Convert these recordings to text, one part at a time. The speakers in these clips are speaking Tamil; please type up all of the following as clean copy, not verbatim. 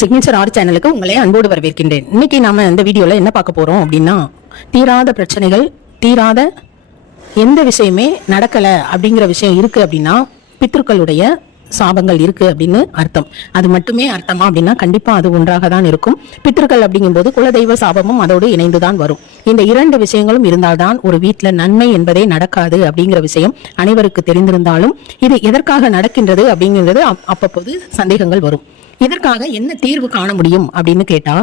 சிக்னேச்சர் ஆர்ட் சேனலுக்கு உங்களை அன்போடு வரவேற்கின்றேன். இன்னைக்கு நாம இந்த வீடியோல என்ன பார்க்க போறோம் அப்படின்னா, தீராத பிரச்சனைகள், தீராத எந்த விஷயமே நடக்கல அப்படிங்கிற விஷயம் இருக்கு அப்படின்னா பித்ருக்களுடைய சாபங்கள் இருக்கு அப்படின்னு அர்த்தம். அது மட்டுமே அர்த்தமா அப்படின்னா கண்டிப்பா அது ஒன்றாக தான் இருக்கும். பித்ருக்கள் அப்படிங்கும்போது குலதெய்வ சாபமும் அதோடு இணைந்துதான் வரும். இந்த இரண்டு விஷயங்களும் இருந்தால்தான் ஒரு வீட்டுல நன்மை என்பதே நடக்காது அப்படிங்கிற விஷயம் அனைவருக்கு தெரிந்திருந்தாலும் இது எதற்காக நடக்கின்றது அப்படிங்கிறது அப்பப்போது சந்தேகங்கள் வரும். இதற்காக என்ன தீர்வு காண முடியும் அப்படின்னு கேட்டா,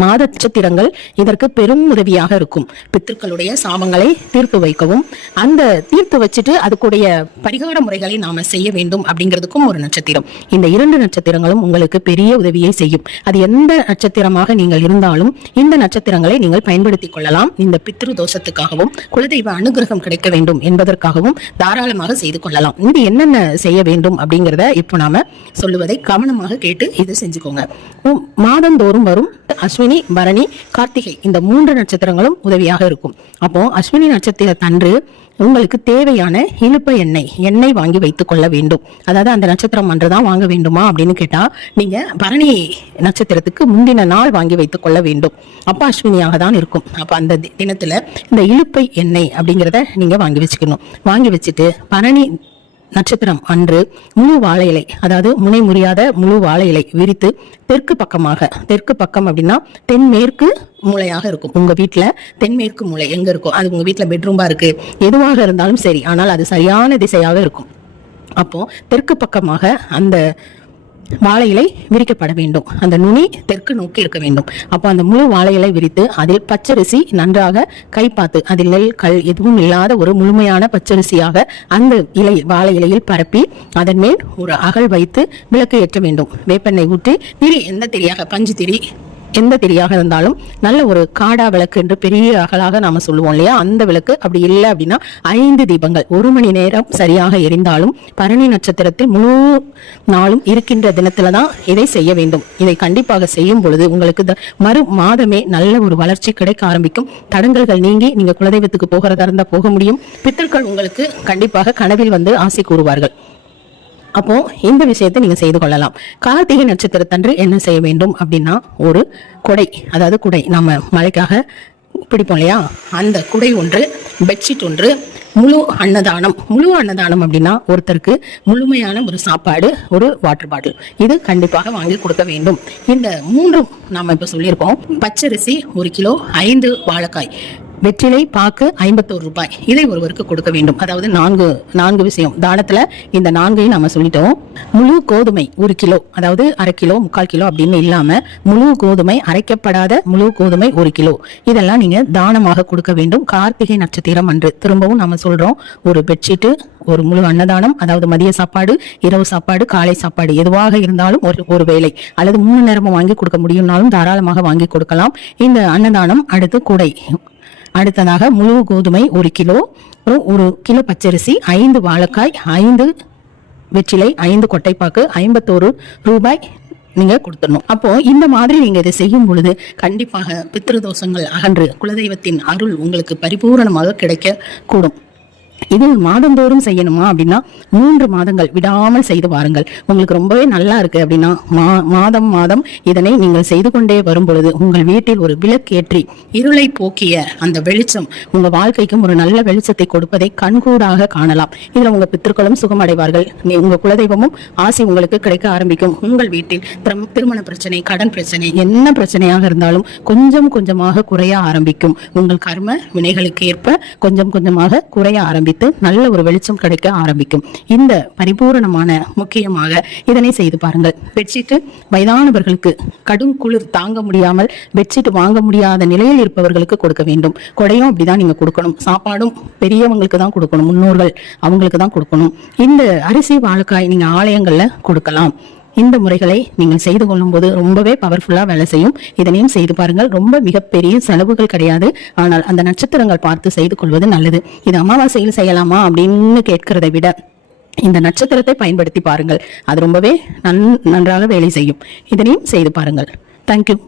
மாத நட்சத்திரங்கள் இதற்கு பெரும் உதவியாக இருக்கும். பித்ருக்களுடைய சாபங்களை தீர்த்து வைக்கவும், அந்த தீர்த்து வச்சுட்டு அதுக்குடைய பரிகார முறைகளை நாம செய்ய வேண்டும் அப்படிங்கிறதுக்கும் ஒரு நட்சத்திரம். இந்த இரண்டு நட்சத்திரங்களும் உங்களுக்கு பெரிய உதவியை செய்யும். அது எந்த நட்சத்திரமாக நீங்கள் இருந்தாலும் இந்த நட்சத்திரங்களை நீங்கள் பயன்படுத்திக் கொள்ளலாம். இந்த பித்ரு தோஷத்துக்காகவும் குலதெய்வ அனுகிரகம் கிடைக்க வேண்டும் என்பதற்காகவும் தாராளமாக செய்து கொள்ளலாம். இது என்னென்ன செய்ய வேண்டும் அப்படிங்கிறத இப்போ நாம சொல்லுவதை கவனமாக கேட்டு இது செஞ்சுக்கோங்க. மாதந்தோறும் வரும் அஸ்வினி, பரணி, கார்த்திகை இந்த மூன்று நட்சத்திரங்களும் உதவியாக இருக்கும். அப்போ அஸ்வினி நட்சத்திரத்தன்று உங்களுக்கு தேவையான இழுப்ப எண்ணெய் வாங்கி வைத்துக் கொள்ள வேண்டும். அதாவது அந்த நட்சத்திரம் அன்றுதான் வாங்க வேண்டுமா அப்படின்னு கேட்டா, நீங்க பரணி நட்சத்திரத்துக்கு முந்தின நாள் வாங்கி வைத்துக் கொள்ள வேண்டும். அப்ப அஸ்வினியாக தான் இருக்கும். அப்ப அந்த தினத்துல இந்த இழுப்பை எண்ணெய் அப்படிங்கிறத நீங்க வாங்கி வச்சுக்கணும். வாங்கி வச்சுட்டு பரணி நட்சத்திரம் அன்று முழு வாழை இலை, அதாவது முனை முறியாத முழு வாழை இலை விரித்து தெற்கு பக்கம் அப்படின்னா தென்மேற்கு மூலையாக இருக்கும். உங்க வீட்டுல தென்மேற்கு மூலை எங்க இருக்கும், அது உங்க வீட்டுல பெட்ரூம்பா இருக்கு, எதுவாக இருந்தாலும் சரி, ஆனால் அது சரியான திசையாக இருக்கும். அப்போ தெற்கு பக்கமாக அந்த வாழை இலை விரிக்கப்பட வேண்டும். அந்த நுனி தெற்கு நோக்கி இருக்க வேண்டும். அப்போ அந்த முழு வாழை இலை விரித்து அதில் பச்சரிசி நன்றாக கை பார்த்து, அதில் நெல் கல் எதுவும் இல்லாத ஒரு முழுமையான பச்சரிசியாக அந்த வாழை இலையில் பரப்பி அதன் மேல் ஒரு அகல் வைத்து விளக்கு ஏற்ற வேண்டும். வேப்பெண்ணெய் ஊற்றி திரி, எந்த திரியாக, பஞ்சு திரி எந்த திரியாக இருந்தாலும் நல்ல ஒரு காடா விளக்கு என்று பெரிய அகலாக நாம சொல்லுவோம் இல்லையா, அந்த விளக்கு. அப்படி இல்லை அப்படின்னா 5 தீபங்கள் 1 மணி நேரம் சரியாக எரிந்தாலும் பரணி நட்சத்திரத்தில் முழு நாளும் இருக்கின்ற தினத்துலதான் இதை செய்ய வேண்டும். இதை கண்டிப்பாக செய்யும் பொழுது உங்களுக்கு மறு மாதமே நல்ல ஒரு வளர்ச்சி கிடைக்க ஆரம்பிக்கும். தடங்கல்கள் நீங்கி நீங்க குலதெய்வத்துக்கு போகிறதா இருந்தா போக முடியும். பித்தர்கள் உங்களுக்கு கண்டிப்பாக கனவில் வந்து ஆசை கூறுவார்கள். அப்போ இந்த விஷயத்தை நீங்க செய்து கொள்ளலாம். கார்த்திகை நட்சத்திரத்தன்று என்ன செய்ய வேண்டும் அப்படின்னா, ஒரு குடை, அதாவது குடை நம்ம மழைக்காக பிடிப்போம் இல்லையா, அந்த குடை ஒன்று, பெட்ஷீட் ஒன்று, முழு அன்னதானம் அப்படின்னா ஒருத்தருக்கு முழுமையான ஒரு சாப்பாடு, ஒரு வாட்டர் பாட்டில், இது கண்டிப்பாக வாங்கி கொடுக்க வேண்டும். இந்த மூன்றும் நாம இப்ப சொல்லியிருக்கோம். பச்சரிசி 1 கிலோ, 5 வாழைக்காய், வெற்றிலை பாக்கு 51 ரூபாய், இதை ஒருவருக்கு கொடுக்க வேண்டும். அதாவது நான்கு விஷயம் தானத்துல இந்த 4ஐயும் நாம சொல்லிட்டோம். முழு கோதுமை 1 கிலோ, அதாவது 1/2 கிலோ 3/4 கிலோ அப்படின்னு இல்லாம முழு கோதுமை, அரைக்கப்படாத முழு கோதுமை 1 கிலோ, இதெல்லாம் நீங்க தானமாக கொடுக்க வேண்டும். கார்த்திகை நட்சத்திரம் அன்று திரும்பவும் நாம சொல்றோம், ஒரு பெட்ஷீட்டு, ஒரு முழு அன்னதானம், அதாவது மதிய சாப்பாடு, இரவு சாப்பாடு, காலை சாப்பாடு எதுவாக இருந்தாலும் ஒரு வேளை அல்லது 3 நேரமும் வாங்கி கொடுக்க முடியும்னாலும் தாராளமாக வாங்கி கொடுக்கலாம். இந்த அன்னதானம். அடுத்து குடை, அடுத்ததாக முழு கோதுமை 1 கிலோ, 1 கிலோ பச்சரிசி, 5 வாழைக்காய், 5 வெற்றிலை, 5 கொட்டைப்பாக்கு, 51 ரூபாய் நீங்க கொடுத்துடணும். அப்போ இந்த மாதிரி நீங்க இதை செய்யும் பொழுது கண்டிப்பாக பித்ருதோஷங்கள் அகன்று குலதெய்வத்தின் அருள் உங்களுக்கு பரிபூரணமாக கிடைக்க கூடும். இது மாதந்தோறும் செய்யணுமா அப்படின்னா 3 மாதங்கள் விடாமல் செய்து வாருங்கள். உங்களுக்கு ரொம்பவே நல்லா இருக்கு அப்படின்னா மாதம் இதனை நீங்கள் செய்து கொண்டே வரும் பொழுது உங்கள் வீட்டில் ஒரு விளக்கேற்றி இருளை போக்கிய அந்த வெளிச்சம் உங்க வாழ்க்கைக்கும் ஒரு நல்ல வெளிச்சத்தை கொடுப்பதை கண்கூடாக காணலாம். இதுல உங்க பித்ருக்களும் சுகமடைவார்கள். உங்க குலதெய்வமும் ஆசை உங்களுக்கு கிடைக்க ஆரம்பிக்கும். உங்கள் வீட்டில் திருமண பிரச்சனை, கடன் பிரச்சனை, என்ன பிரச்சனையாக இருந்தாலும் கொஞ்சம் கொஞ்சமாக குறைய ஆரம்பிக்கும். உங்கள் கர்ம வினைகளுக்கு ஏற்ப கொஞ்சம் கொஞ்சமாக குறைய ஆரம்பிக்கும். நல்ல ஒரு வெளிச்சம் கிடைக்க ஆரம்பிக்கும். இந்த பரிபூரணமான முக்கியமாக இதனை செய்து பாருங்கள். பெட்ஷீட் வயதானவர்களுக்கு கடும் குளிர் தாங்க முடியாமல் பெட்ஷீட் வாங்க முடியாத நிலையில் இருப்பவர்களுக்கு கொடுக்க வேண்டும். கொடையும் அப்படிதான் நீங்க கொடுக்கணும். சாப்பாடும் பெரியவங்களுக்கு தான் கொடுக்கணும், முன்னோர்கள் அவங்களுக்கு தான் கொடுக்கணும். இந்த அரிசி வாழைக்காய் நீங்க ஆலயங்கள்ல கொடுக்கலாம். இந்த முறைகளை நீங்கள் செய்து கொள்ளும் போது ரொம்பவே பவர்ஃபுல்லா வேலை செய்யும். இதனையும் செய்து பாருங்கள். ரொம்ப மிகப்பெரிய செலவுகள் கிடையாது. ஆனால் அந்த நட்சத்திரங்கள் பார்த்து செய்து கொள்வது நல்லது. இது அமாவாசையில் செய்யலாமா அப்படின்னு கேட்கிறதை விட இந்த நட்சத்திரத்தை பயன்படுத்தி பாருங்கள். அது ரொம்பவே நன்றாக வேலை செய்யும். இதனையும் செய்து பாருங்கள். தேங்க்யூ.